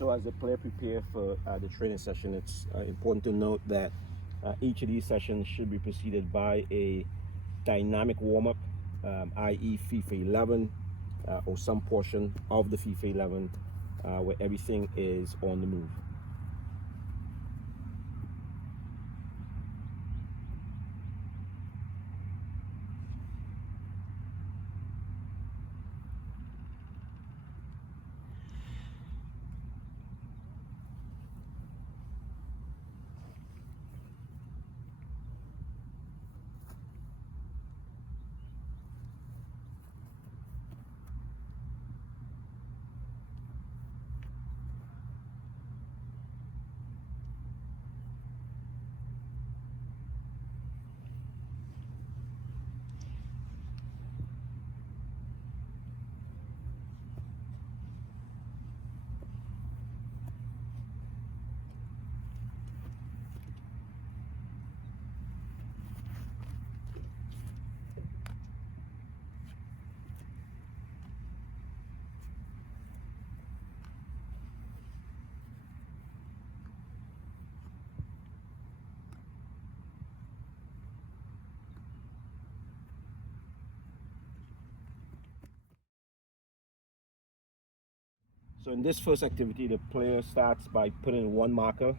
So as the player prepare for the training session, it's important to note that each of these sessions should be preceded by a dynamic warm-up, i.e. FIFA 11 or some portion of the FIFA 11 where everything is on the move. So in this first activity, the player starts by putting one marker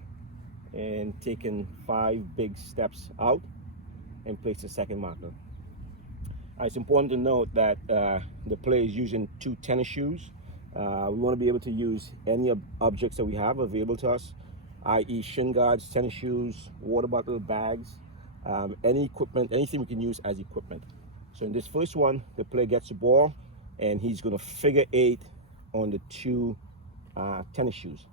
and taking 5 big steps out and place the second marker. It's important to note that the player is using 2 tennis shoes. We want to be able to use any objects that we have available to us, i.e. shin guards, tennis shoes, water bottle, bags, any equipment, anything we can use as equipment. So in this first one, the player gets the ball and he's going to figure 8 on the 2 tennis shoes.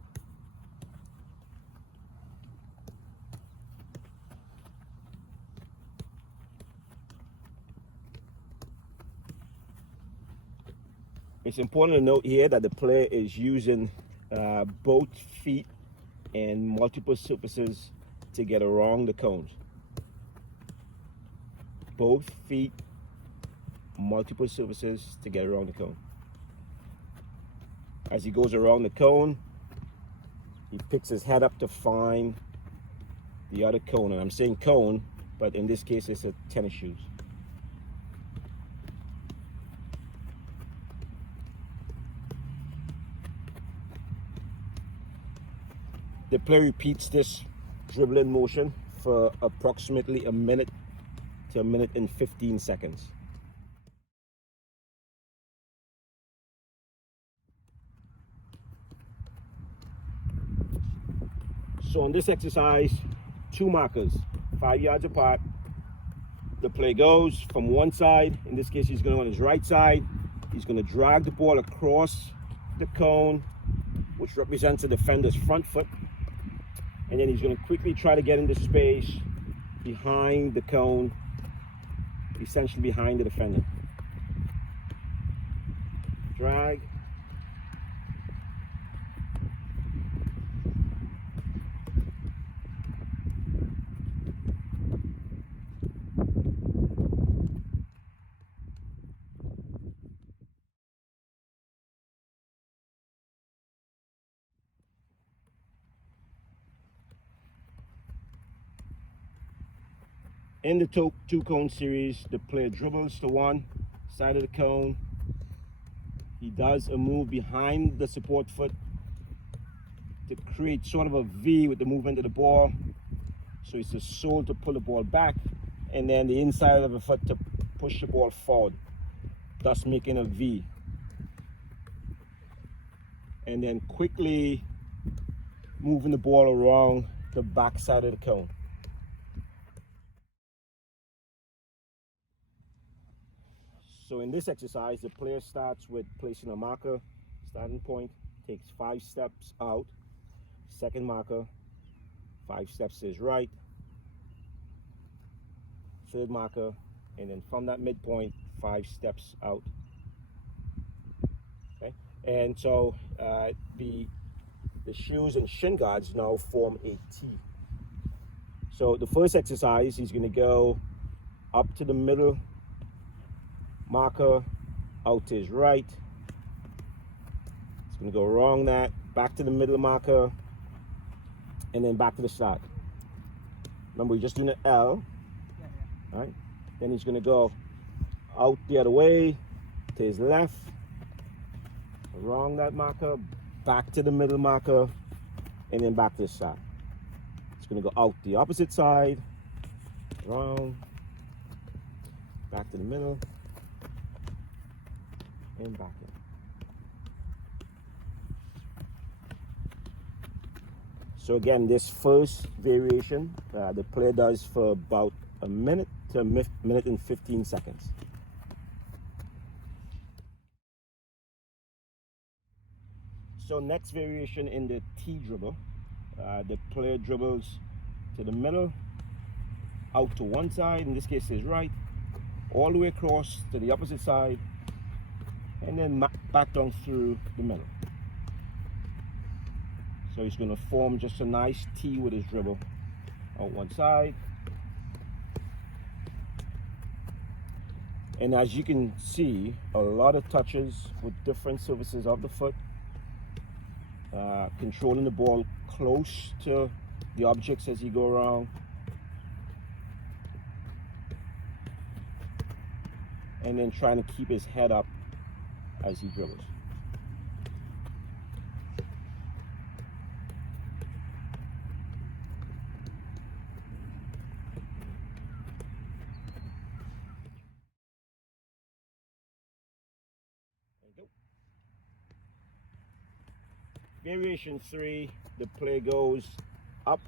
It's important to note here that the player is using both feet and multiple surfaces to get around the cones. Both feet, multiple surfaces to get around the cone. As he goes around the cone, he picks his head up to find the other cone. And I'm saying cone, but in this case it's a tennis shoes. The player repeats this dribbling motion for approximately a minute to a minute and 15 seconds. So in this exercise, 2 markers, 5 yards apart. The player goes from one side. In this case, he's going on his right side. He's going to drag the ball across the cone, which represents the defender's front foot. And then he's going to quickly try to get into space behind the cone, essentially behind the defender. Drag. In the 2-cone series, the player dribbles to one side of the cone. He does a move behind the support foot to create sort of a V with the movement of the ball. So it's the sole to pull the ball back, and then the inside of the foot to push the ball forward, thus making a V. And then quickly moving the ball around the back side of the cone. So in this exercise, the player starts with placing a marker, starting point, takes 5 steps out, second marker, 5 steps to his right, third marker, and then from that midpoint, 5 steps out. Okay, and so the shoes and shin guards now form a T. So the first exercise, he's going to go up to the middle marker, out to his right. It's going to go around that, back to the middle marker, and then back to the start. Remember, we're just doing an L, right? Then he's gonna go out the other way, to his left, around that marker, back to the middle marker, and then back to the start. It's gonna go out the opposite side, around, back to the middle, and back in. So again, this first variation, the player does for about a minute to a minute and 15 seconds. So next variation in the T dribble, the player dribbles to the middle, out to one side, in this case his right, all the way across to the opposite side, and then back down through the middle. So he's going to form just a nice T with his dribble out one side. And as you can see, a lot of touches with different surfaces of the foot, controlling the ball close to the objects as you go around, and then trying to keep his head up as he dribbles. Variation 3, the player goes up,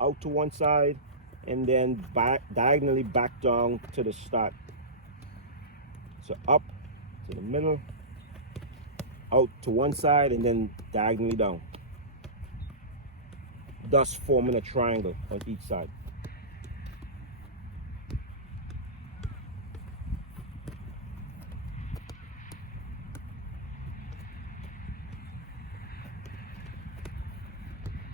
out to one side, and then diagonally back down to the start. So up to the middle, out to one side, and then diagonally down, thus forming a triangle on each side.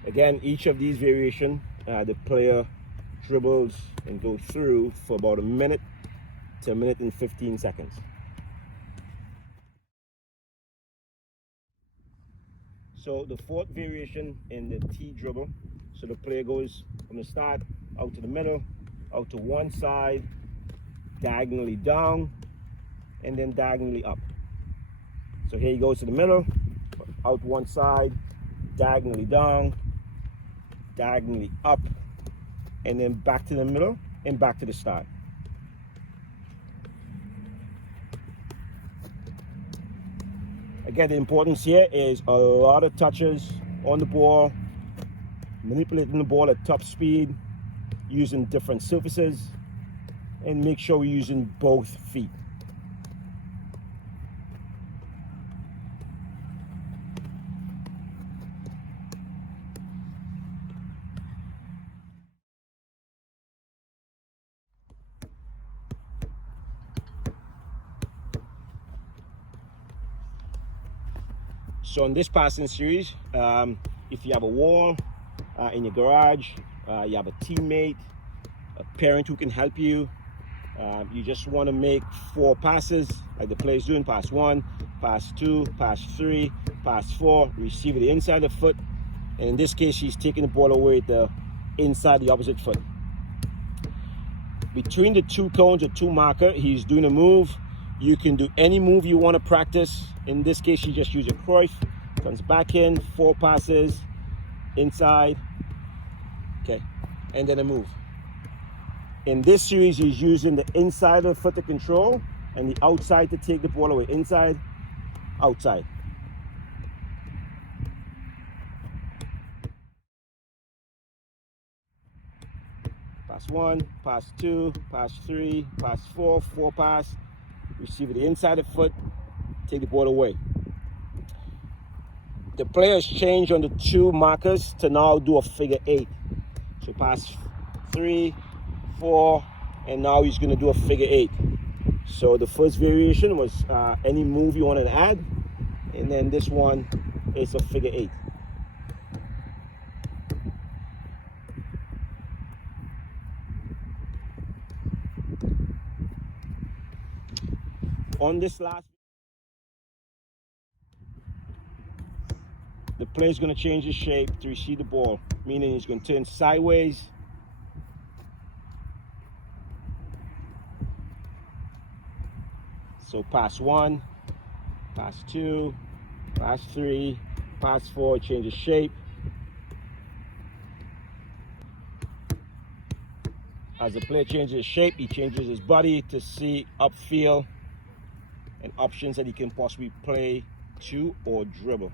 Again, each of these variations, the player dribbles and goes through for about a minute to a minute and 15 seconds. So the fourth variation in the T dribble, so the player goes from the start out to the middle, out to one side, diagonally down, and then diagonally up. So here he goes to the middle, out one side, diagonally down, diagonally up, and then back to the middle and back to the start. Again, the importance here is a lot of touches on the ball, manipulating the ball at top speed, using different surfaces, and make sure we're using both feet. So in this passing series, if you have a wall in your garage, you have a teammate, a parent who can help you, you just want to make 4 passes like the player's doing: pass 1, pass 2, pass 3, pass 4, receive it the inside of the foot, and in this case he's taking the ball away at the inside the opposite foot. Between the 2 cones or 2 marker, he's doing a move. You can do any move you want to practice. In this case, you just use a Cruyff. Comes back in, 4 passes, inside, okay, and then a move. In this series, he's using the inside of the foot to control and the outside to take the ball away. Inside, outside. Pass 1, pass 2, pass 3, pass 4, 4 pass. Receive it the inside of the foot, take the ball away. The players change on the 2 markers to now do a figure 8. So pass 3, 4, and now he's going to do a figure 8. So the first variation was any move you wanted to add, and then this one is a figure 8. On this last, the player is going to change his shape to receive the ball, meaning he's going to turn sideways, so pass 1, pass 2, pass 3, pass 4, change his shape. As the player changes his shape, he changes his body to see upfield and options that he can possibly play to or dribble.